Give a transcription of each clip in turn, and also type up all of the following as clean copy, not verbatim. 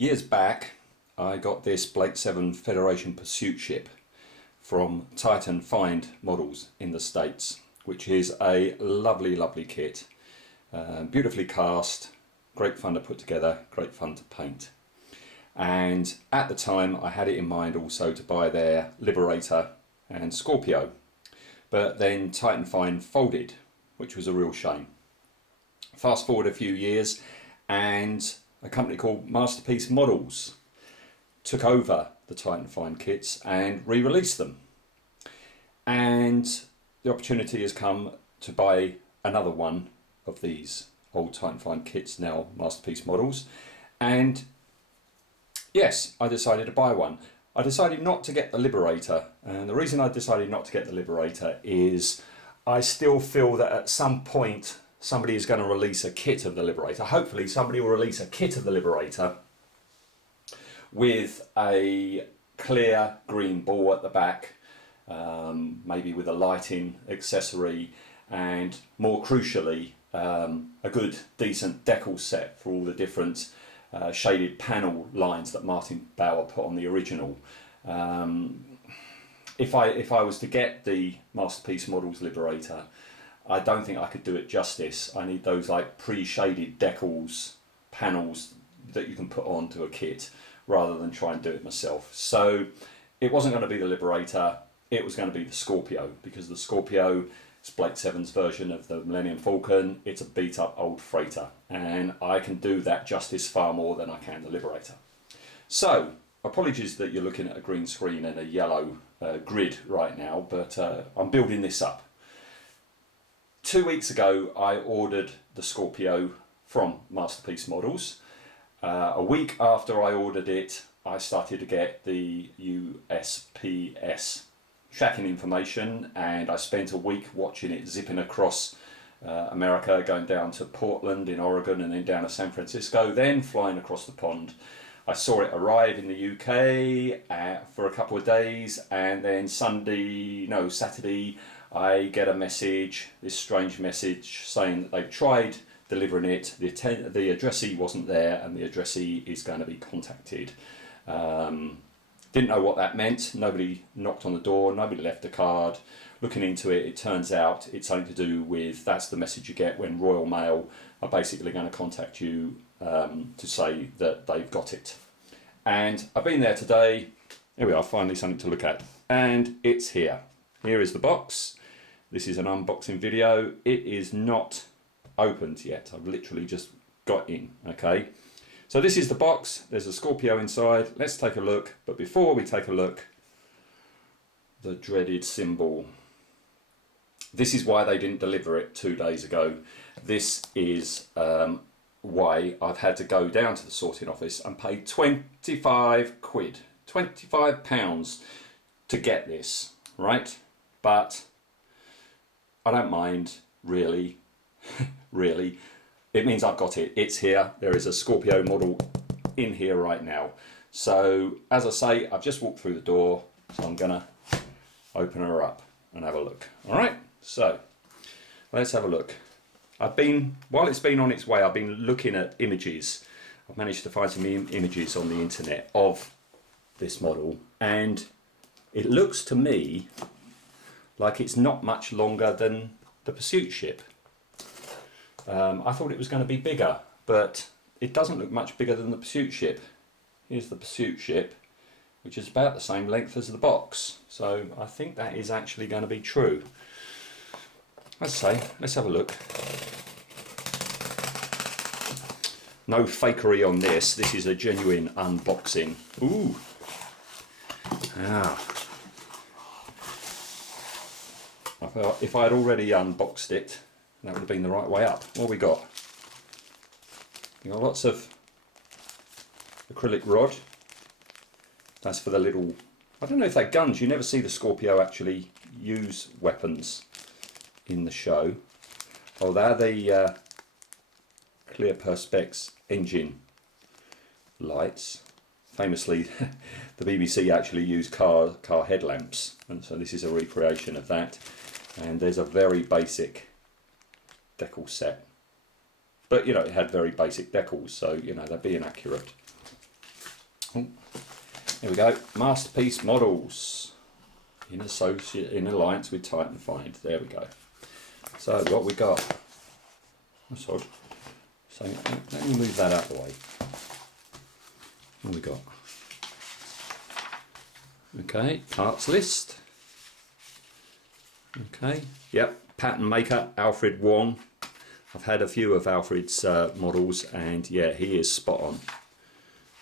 Years back, I got this Blake 7 Federation pursuit ship from Titan Find Models in the States, which is a lovely, lovely kit. Beautifully cast, great fun to put together, great fun to paint. And at the time, I had it in mind also to buy their Liberator and Scorpio. But then Titan Find folded, which was a real shame. Fast forward a few years, and a company called Masterpiece Models took over the Titan Find kits and re-released them. And the opportunity has come to buy another one of these old Titan Find kits, now Masterpiece Models. And yes, I decided to buy one. I decided not to get the Liberator, and the reason I decided not to get the Liberator is I still feel that at some point somebody is going to release a kit of the Liberator. Hopefully somebody will release a kit of the Liberator with a clear green ball at the back, maybe with a lighting accessory, and more crucially a good decent decal set for all the different shaded panel lines that Martin Bauer put on the original. If I was to get the Masterpiece Models Liberator, I don't think I could do it justice. I need those like pre-shaded decals, panels that you can put onto a kit rather than try and do it myself. So it wasn't going to be the Liberator, it was going to be the Scorpio, because the Scorpio is Blake 7's version of the Millennium Falcon. It's a beat up old freighter, and I can do that justice far more than I can the Liberator. So apologies that you're looking at a green screen and a yellow grid right now, but I'm building this up. 2 weeks ago I ordered the Scorpio from Masterpiece Models. A week after I ordered it, I started to get the USPS tracking information, and I spent a week watching it zipping across America, going down to Portland in Oregon and then down to San Francisco, then flying across the pond. I saw it arrive in the UK for a couple of days, and then Saturday I get a message, this strange message saying that they've tried delivering it, the addressee wasn't there, and the addressee is going to be contacted. Didn't know what that meant. Nobody knocked on the door, nobody left a card. Looking into it, it turns out it's something to do with, that's the message you get when Royal Mail are basically going to contact you to say that they've got it. And I've been there today. Here we are, finally something to look at, and it's here. Here is the box. This is an unboxing video. It is not opened yet. I've literally just got in. Okay, so this is the box. There's a Scorpio inside. Let's take a look. But before we take a look, the dreaded symbol. This is why they didn't deliver it 2 days ago. This is why I've had to go down to the sorting office and pay 25 quid, £25 to get this, right? But I don't mind, really. Really, it means I've got it. It's here. There is a Scorpio model in here right now. So as I say, I've just walked through the door, so I'm gonna open her up and have a look. All right, so let's have a look. While it's been on its way, I've been looking at images. I've managed to find some images on the internet of this model, and it looks to me like it's not much longer than the pursuit ship. I thought it was going to be bigger, but it doesn't look much bigger than the pursuit ship. Here's the pursuit ship, which is about the same length as the box. So I think that is actually going to be true. Let's have a look. No fakery on this. This is a genuine unboxing. Ooh. Ah. If I had already unboxed it, that would have been the right way up. What have we got? We've got lots of acrylic rod. That's for the little, I don't know if they're guns. You never see the Scorpio actually use weapons in the show. Oh, they're the clear perspex engine lights. Famously, the BBC actually used car headlamps, and so this is a recreation of that. And there's a very basic decal set, but you know, it had very basic decals, so you know, they're being accurate. Oh, here we go. Masterpiece models in alliance with Titan Find. There we go. So what we got? That's odd. So let me move that out of the way. What we got? Okay, parts list. Okay, yep, pattern maker Alfred Wong. I've had a few of Alfred's models, and yeah, he is spot on.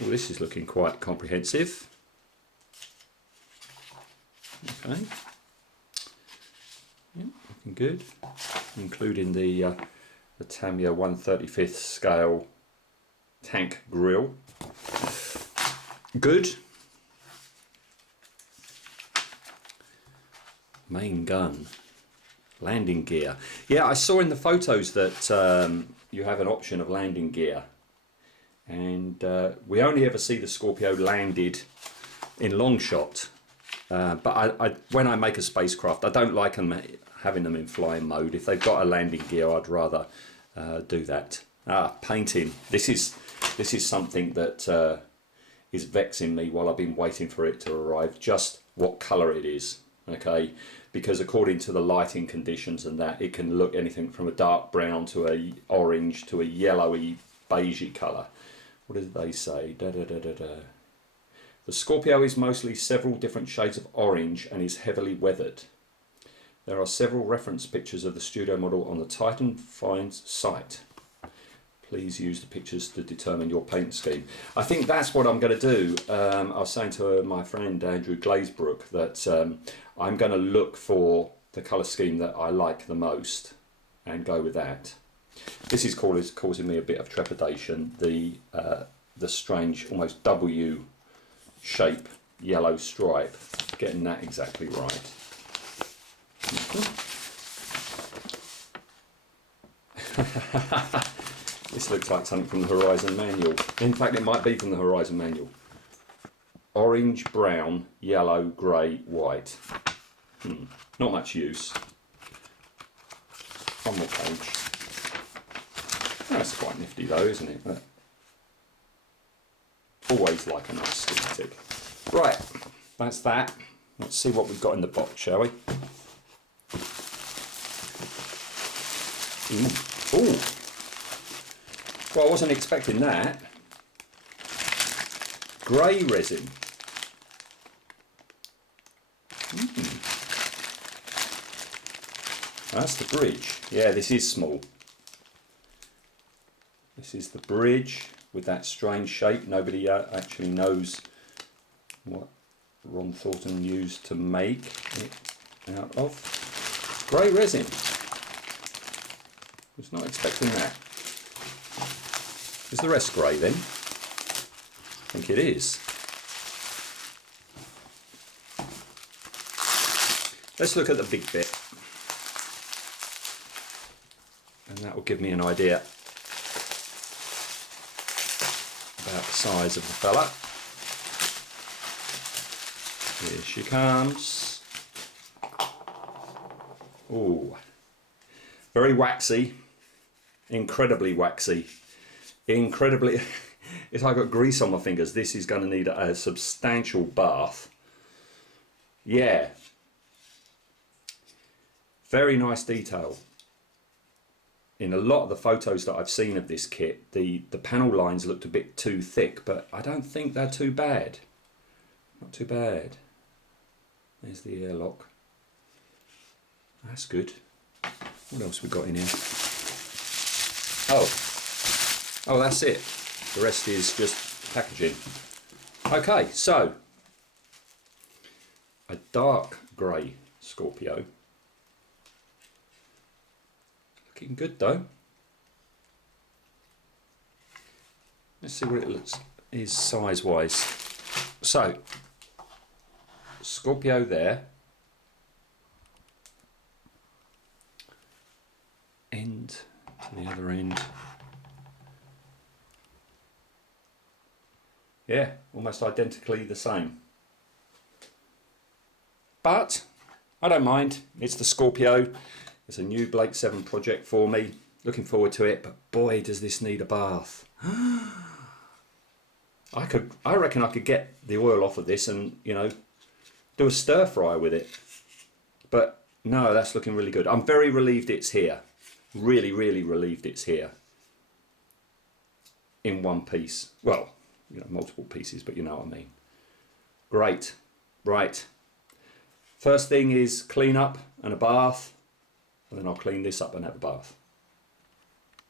Oh, this is looking quite comprehensive. Okay, yeah, looking good, including the Tamiya 1/35th scale tank grille. Good. Main gun, landing gear. Yeah, I saw in the photos that you have an option of landing gear, and we only ever see the Scorpio landed in long shot. But when I make a spacecraft, I don't like having them in flying mode. If they've got a landing gear, I'd rather do that. Painting. This is something that is vexing me while I've been waiting for it to arrive. Just what colour it is. Okay, because according to the lighting conditions and that, it can look anything from a dark brown to a orange to a yellowy beigey colour. What did they say? The Scorpio is mostly several different shades of orange and is heavily weathered. There are several reference pictures of the studio model on the Titan Finds site. Please use the pictures to determine your paint scheme. I think that's what I'm going to do. I was saying to my friend Andrew Glazebrook that I'm going to look for the colour scheme that I like the most and go with that. This is causing me a bit of trepidation. The strange, almost W shape yellow stripe. Getting that exactly right. This looks like something from the Horizon manual. In fact, it might be from the Horizon manual. Orange, brown, yellow, grey, white. Not much use. One more page. That's quite nifty though, isn't it? But always like a nice schematic. Right, that's that. Let's see what we've got in the box, shall we? Ooh. Well, I wasn't expecting that. Grey resin. That's the bridge. Yeah, this is small. This is the bridge with that strange shape. Nobody actually knows what Ron Thornton used to make it out of. Grey resin. Was not expecting that. Is the rest grey then? I think it is. Let's look at the big bit. And that will give me an idea about the size of the fella. Here she comes. Ooh. Very waxy. Incredibly waxy. Incredibly, if I got grease on my fingers, this is going to need a substantial bath. Yeah, very nice detail. In a lot of the photos that I've seen of this kit, the panel lines looked a bit too thick, but I don't think they're too bad. Not too bad. There's the airlock. That's good. What else we got in here? Oh, that's it. The rest is just packaging. Okay, so a dark grey Scorpio. Looking good though. Let's see what it is size-wise. So, Scorpio there. End to the other end. Yeah, almost identically the same. But I don't mind. It's the Scorpio. It's a new Blake 7 project for me. Looking forward to it, but boy, does this need a bath. I reckon I could get the oil off of this and, you know, do a stir fry with it. But no, that's looking really good. I'm very relieved it's here. Really, really relieved it's here. In one piece. Well, you know, multiple pieces, but you know what I mean. Great. Right. First thing is clean up and a bath. And then I'll clean this up and have a bath.